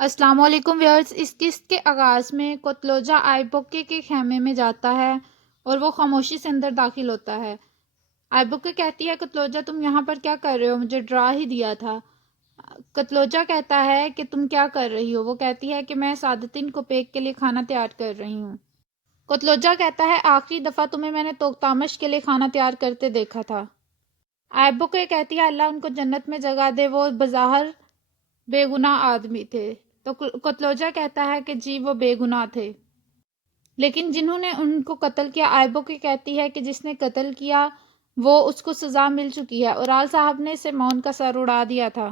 السلام علیکم ویورز۔ اس قسط کے آغاز میں کوتلوجا آئیبوکے کے خیمے میں جاتا ہے اور وہ خاموشی سے اندر داخل ہوتا ہے۔ آئیبوکے کہتی ہے کوتلوجا تم یہاں پر کیا کر رہے ہو؟ مجھے ڈرا ہی دیا تھا۔ کوتلوجا کہتا ہے کہ تم کیا کر رہی ہو؟ وہ کہتی ہے کہ میں سعادتین کوپیک کے لیے کھانا تیار کر رہی ہوں۔ کوتلوجا کہتا ہے آخری دفعہ تمہیں میں نے توختامش کے لیے کھانا تیار کرتے دیکھا تھا۔ آئیبوکے کہتی ہے اللہ ان کو جنت میں جگہ دے، وہ بظاہر بے گناہ آدمی تھے۔ تو کوتلوجا کہتا ہے کہ جی وہ بے گناہ تھے، لیکن جنہوں نے ان کو قتل کیا۔ آئیبوکے کہتی ہے کہ جس نے قتل کیا وہ اس کو سزا مل چکی ہے اور آل صاحب نے سیمون کا سر اڑا دیا تھا۔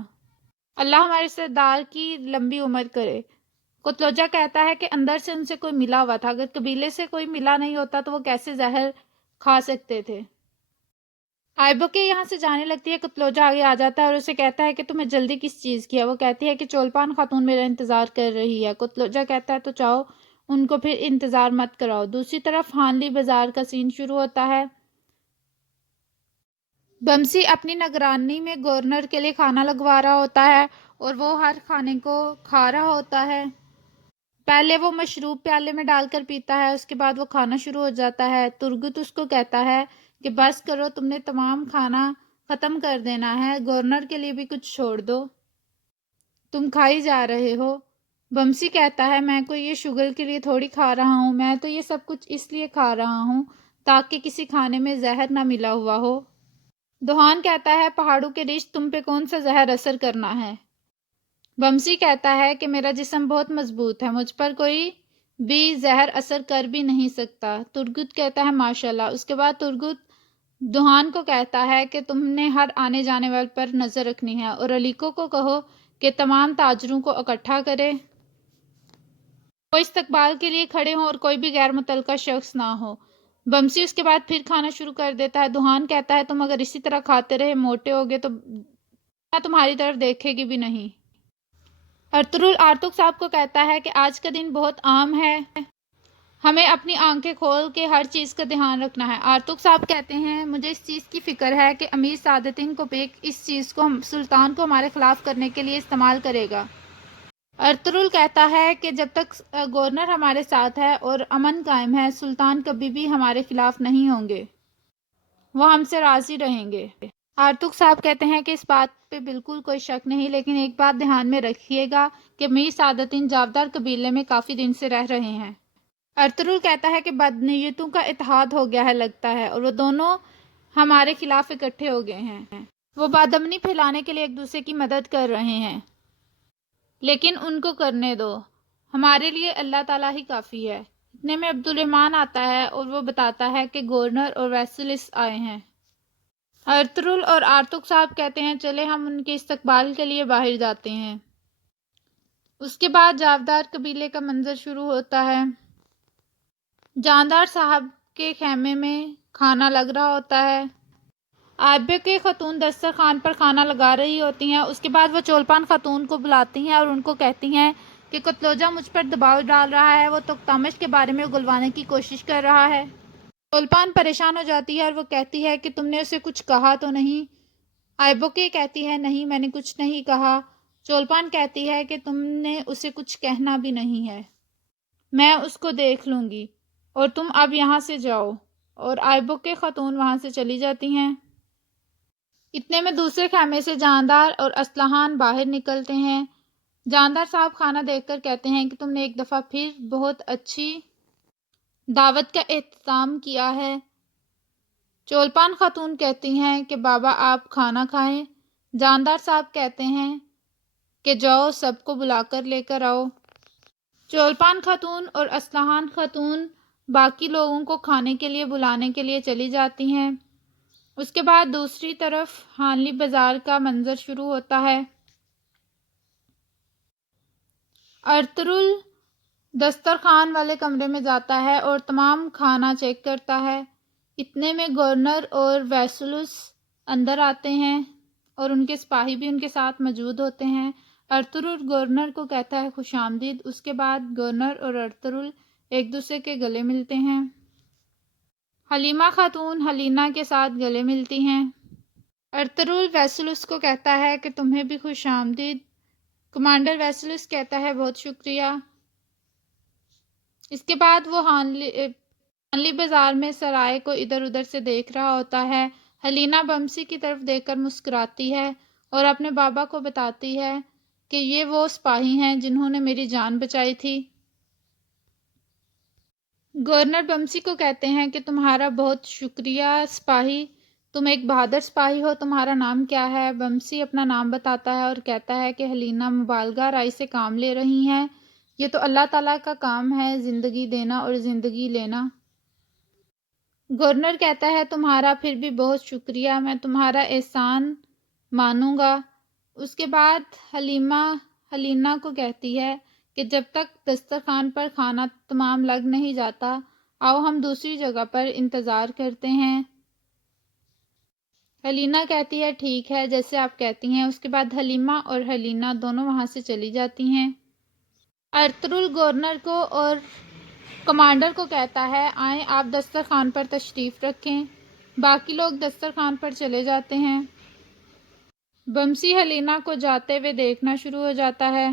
اللہ ہمارے سردار کی لمبی عمر کرے۔ کوتلوجا کہتا ہے کہ اندر سے ان سے کوئی ملا ہوا تھا، اگر قبیلے سے کوئی ملا نہیں ہوتا تو وہ کیسے زہر کھا سکتے تھے۔ آئیبوکے یہاں سے جانے لگتی ہے، کوتلوجا آگے آ جاتا ہے اور اسے کہتا ہے کہ تمہیں جلدی کس چیز کی ہے؟ وہ کہتی ہے کہ چولپان خاتون میرا انتظار کر رہی ہے۔ کوتلوجا کہتا ہے تو چاہو ان کو پھر انتظار مت کراؤ۔ دوسری طرف ہانلی بازار کا سین شروع ہوتا ہے۔ بمسی اپنی نگرانی میں گورنر کے لیے کھانا لگوا رہا ہوتا ہے اور وہ ہر کھانے کو کھا رہا ہوتا ہے۔ پہلے وہ مشروب پیالے میں ڈال کر پیتا ہے، اس کے بعد وہ کھانا شروع ہو جاتا ہے۔ ترگت اس کو کہتا ہے کہ بس کرو، تم نے تمام کھانا ختم کر دینا ہے، گورنر کے لیے بھی کچھ چھوڑ دو، تم کھائی جا رہے ہو۔ بمسی کہتا ہے میں کوئی یہ شوگر کے لیے تھوڑی کھا رہا ہوں، میں تو یہ سب کچھ اس لیے کھا رہا ہوں تاکہ کسی کھانے میں زہر نہ ملا ہوا ہو۔ دوحان کہتا ہے پہاڑوں کے رچھ تم پہ کون سا زہر اثر کرنا ہے؟ بمسی کہتا ہے کہ میرا جسم بہت مضبوط ہے، مجھ پر کوئی بھی زہر اثر کر بھی نہیں سکتا۔ ترگت کہتا ہے ماشاءاللہ۔ اس کے بعد ترگت دوحان کو کہتا ہے کہ تم نے ہر آنے جانے والے پر نظر رکھنی ہے اور علیکو کو کہو کہ تمام تاجروں کو اکٹھا کرے، وہ استقبال کے لیے کھڑے ہوں اور کوئی بھی غیر متعلقہ شخص نہ ہو۔ بمسی اس کے بعد پھر کھانا شروع کر دیتا ہے۔ دوحان کہتا ہے تم اگر اسی طرح کھاتے رہے موٹے ہوگے تو میں تمہاری طرف دیکھے گی بھی نہیں۔ ارطغرل آرتوک صاحب کو کہتا ہے کہ آج کا دن بہت عام ہے، ہمیں اپنی آنکھیں کھول کے ہر چیز کا دھیان رکھنا ہے۔ آرتوک صاحب کہتے ہیں مجھے اس چیز کی فکر ہے کہ امیر سعادتین کوپیک اس چیز کو سلطان کو ہمارے خلاف کرنے کے لیے استعمال کرے گا۔ ارطغرل کہتا ہے کہ جب تک گورنر ہمارے ساتھ ہے اور امن قائم ہے، سلطان کبھی بھی ہمارے خلاف نہیں ہوں گے، وہ ہم سے راضی رہیں گے۔ آرتوک صاحب کہتے ہیں کہ اس بات پہ بالکل کوئی شک نہیں، لیکن ایک بات دھیان میں رکھیے گا کہ میر سعادتین جاودار قبیلے میں کافی دن سے رہ رہے ہیں۔ ارطغرل کہتا ہے کہ بدنیتوں کا اتحاد ہو گیا ہے لگتا ہے، اور وہ دونوں ہمارے خلاف اکٹھے ہو گئے ہیں، وہ بدامنی پھیلانے کے لیے ایک دوسرے کی مدد کر رہے ہیں، لیکن ان کو کرنے دو، ہمارے لیے اللہ تعالیٰ ہی کافی ہے۔ اتنے میں عبدالرحمن آتا ہے اور وہ بتاتا ہے کہ گورنر اور ویسلس آئے ہیں۔ ارطغرل اور آرتوک صاحب کہتے ہیں چلے ہم ان کے استقبال کے لیے باہر جاتے ہیں۔ اس کے بعد جاودار قبیلے کا منظر شروع ہوتا ہے۔ جاندار صاحب کے خیمے میں کھانا لگ رہا ہوتا ہے۔ آئیبوکے خاتون دسترخوان پر کھانا لگا رہی ہوتی ہیں۔ اس کے بعد وہ چولپان خاتون کو بلاتی ہیں اور ان کو کہتی ہیں کہ کوتلوجا مجھ پر دباؤ ڈال رہا ہے، وہ توختامش کے بارے میں اگلوانے کی کوشش کر رہا ہے۔ چولپان پریشان ہو جاتی ہے اور وہ کہتی ہے کہ تم نے اسے کچھ کہا تو نہیں؟ آئیبوکے کہتی ہے نہیں، میں نے کچھ نہیں کہا۔ چولپان کہتی ہے کہ تم نے اسے کچھ کہنا بھی نہیں ہے، میں اس کو دیکھ لوں گی، اور تم اب یہاں سے جاؤ، اور آئیبوکے خاتون وہاں سے چلی جاتی ہیں۔ اتنے میں دوسرے خیمے سے جاندار اور اسلحان باہر نکلتے ہیں۔ جاندار صاحب کھانا دیکھ کر کہتے ہیں کہ تم نے ایک دفعہ پھر بہت اچھی دعوت کا اہتمام کیا ہے۔ چولپان خاتون کہتی ہیں کہ بابا آپ کھانا کھائیں۔ جاندار صاحب کہتے ہیں کہ جاؤ سب کو بلا کر لے کر آؤ۔ چولپان خاتون اور اسلحان خاتون باقی لوگوں کو کھانے کے لیے بلانے کے لیے چلی جاتی ہیں۔ اس کے بعد دوسری طرف ہانلی بازار کا منظر شروع ہوتا ہے۔ ارطغرل دسترخوان والے کمرے میں جاتا ہے اور تمام کھانا چیک کرتا ہے۔ اتنے میں گورنر اور ویسلس اندر آتے ہیں اور ان کے سپاہی بھی ان کے ساتھ موجود ہوتے ہیں۔ ارطغرل گورنر کو کہتا ہے خوش آمدید۔ اس کے بعد گورنر اور ارطغرل ایک دوسرے کے گلے ملتے ہیں۔ حلیمہ خاتون ہلینا کے ساتھ گلے ملتی ہیں۔ ارطغرل ویسلس کو کہتا ہے کہ تمہیں بھی خوش آمدید۔ کمانڈر ویسلس کہتا ہے بہت شکریہ۔ اس کے بعد وہ ہانلی بازار میں سرائے کو ادھر ادھر سے دیکھ رہا ہوتا ہے۔ ہلینا بمسی کی طرف دیکھ کر مسکراتی ہے اور اپنے بابا کو بتاتی ہے کہ یہ وہ سپاہی ہیں جنہوں نے میری جان بچائی تھی۔ گورنر بمسی کو کہتے ہیں کہ تمہارا بہت شکریہ سپاہی، تم ایک بہادر سپاہی ہو، تمہارا نام کیا ہے؟ بمسی اپنا نام بتاتا ہے اور کہتا ہے کہ ہلینا مبالغہ رائی سے کام لے رہی ہیں، یہ تو اللہ تعالیٰ کا کام ہے زندگی دینا اور زندگی لینا۔ گورنر کہتا ہے تمہارا پھر بھی بہت شکریہ، میں تمہارا احسان مانوں گا۔ اس کے بعد ہلینا کو کہتی ہے کہ جب تک دسترخوان پر کھانا تمام لگ نہیں جاتا، آؤ ہم دوسری جگہ پر انتظار کرتے ہیں۔ ہلینا کہتی ہے ٹھیک ہے جیسے آپ کہتی ہیں۔ اس کے بعد حلیمہ اور ہلینا دونوں وہاں سے چلی جاتی ہیں۔ ارطغرل گورنر کو اور کمانڈر کو کہتا ہے آئیں آپ دسترخوان پر تشریف رکھیں۔ باقی لوگ دسترخوان پر چلے جاتے ہیں۔ بمسی ہلینا کو جاتے ہوئے دیکھنا شروع ہو جاتا ہے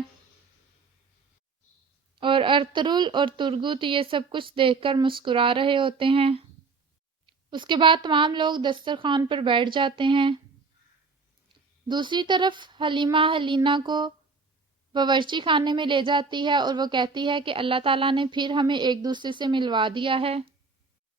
اور ارطغرل اور ترگت یہ سب کچھ دیکھ کر مسکرا رہے ہوتے ہیں۔ اس کے بعد تمام لوگ دسترخوان پر بیٹھ جاتے ہیں۔ دوسری طرف حلیمہ ہلینا کو باورچی خانے میں لے جاتی ہے اور وہ کہتی ہے کہ اللہ تعالیٰ نے پھر ہمیں ایک دوسرے سے ملوا دیا ہے۔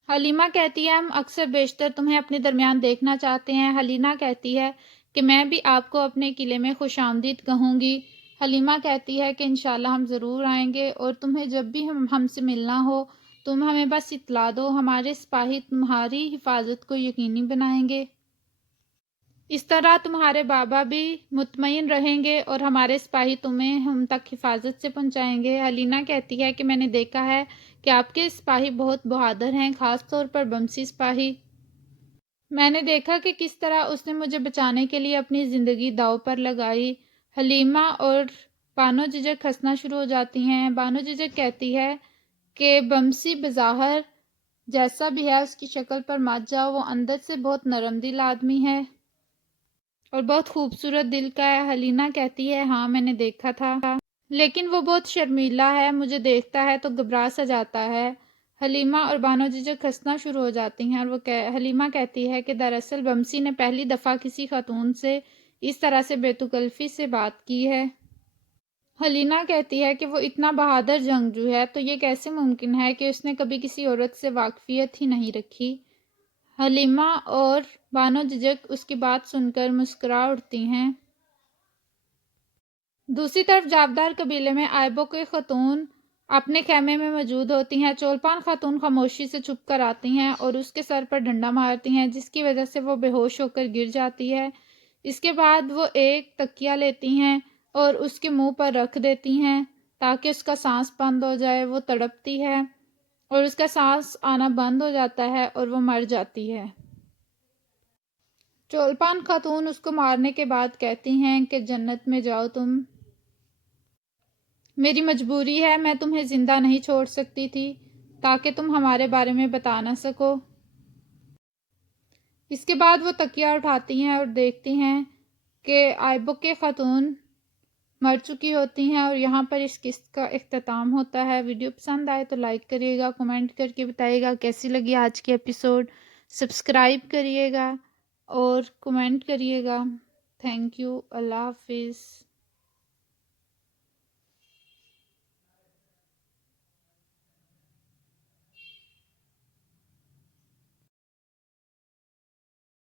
حلیمہ کہتی ہے ہم اکثر بیشتر تمہیں اپنے درمیان دیکھنا چاہتے ہیں۔ حلینا کہتی ہے کہ میں بھی آپ کو اپنے قلعے میں خوش آمدید کہوں گی۔ حلیمہ کہتی ہے کہ انشاءاللہ ہم ضرور آئیں گے اور تمہیں جب بھی ہم سے ملنا ہو تم ہمیں بس اطلاع دو، ہمارے سپاہی تمہاری حفاظت کو یقینی بنائیں گے۔ اس طرح تمہارے بابا بھی مطمئن رہیں گے اور ہمارے سپاہی تمہیں ہم تک حفاظت سے پہنچائیں گے۔ حلینا کہتی ہے کہ میں نے دیکھا ہے کہ آپ کے سپاہی بہت بہادر ہیں، خاص طور پر بمسی سپاہی۔ میں نے دیکھا کہ کس طرح اس نے مجھے بچانے کے لیے اپنی زندگی داؤ پر لگائی۔ حلیمہ اور بانو ججک ہنسنا شروع ہو جاتی ہیں۔ بانو ججک کہتی ہے کہ بمسی بظاہر جیسا بھی ہے اس کی شکل پر مت جاؤ، وہ اندر سے بہت نرم دل آدمی ہے اور بہت خوبصورت دل کا ہے۔ حلینا کہتی ہے ہاں میں نے دیکھا تھا، لیکن وہ بہت شرمیلا ہے، مجھے دیکھتا ہے تو گھبرا سا جاتا ہے۔ حلیمہ اور بانو ججک ہنسنا شروع ہو جاتی ہیں اور حلیمہ کہتی ہے کہ دراصل بمسی نے پہلی دفعہ کسی خاتون سے اس طرح سے بے تکلفی سے بات کی ہے۔ حلینا کہتی ہے کہ وہ اتنا بہادر جنگجو ہے تو یہ کیسے ممکن ہے کہ اس نے کبھی کسی عورت سے واقفیت ہی نہیں رکھی۔ حلیمہ اور بانو ججک اس کی بات سن کر مسکرا اٹھتی ہیں۔ دوسری طرف جاودار قبیلے میں آئیبو کے خاتون اپنے خیمے میں موجود ہوتی ہیں۔ چولپان خاتون خاموشی سے چھپ کر آتی ہیں اور اس کے سر پر ڈنڈا مارتی ہیں جس کی وجہ سے وہ بے ہوش ہو کر گر جاتی ہے۔ اس کے بعد وہ ایک تکیہ لیتی ہیں اور اس کے منہ پر رکھ دیتی ہیں تاکہ اس کا سانس بند ہو جائے۔ وہ تڑپتی ہے اور اس کا سانس آنا بند ہو جاتا ہے اور وہ مر جاتی ہے۔ چولپان خاتون اس کو مارنے کے بعد کہتی ہیں کہ جنت میں جاؤ تم، میری مجبوری ہے، میں تمہیں زندہ نہیں چھوڑ سکتی تھی تاکہ تم ہمارے بارے میں بتا نہ سکو۔ اس کے بعد وہ تکیہ اٹھاتی ہیں اور دیکھتی ہیں کہ آئیبو کے خاتون مر چکی ہوتی ہیں اور یہاں پر اس قسط کا اختتام ہوتا ہے۔ ویڈیو پسند آئے تو لائک کریے گا، کمنٹ کر کے بتائیے گا کیسی لگی آج کی ایپیسوڈ، سبسکرائب کریے گا اور کمنٹ کریے گا۔ تھینک یو، اللہ حافظ۔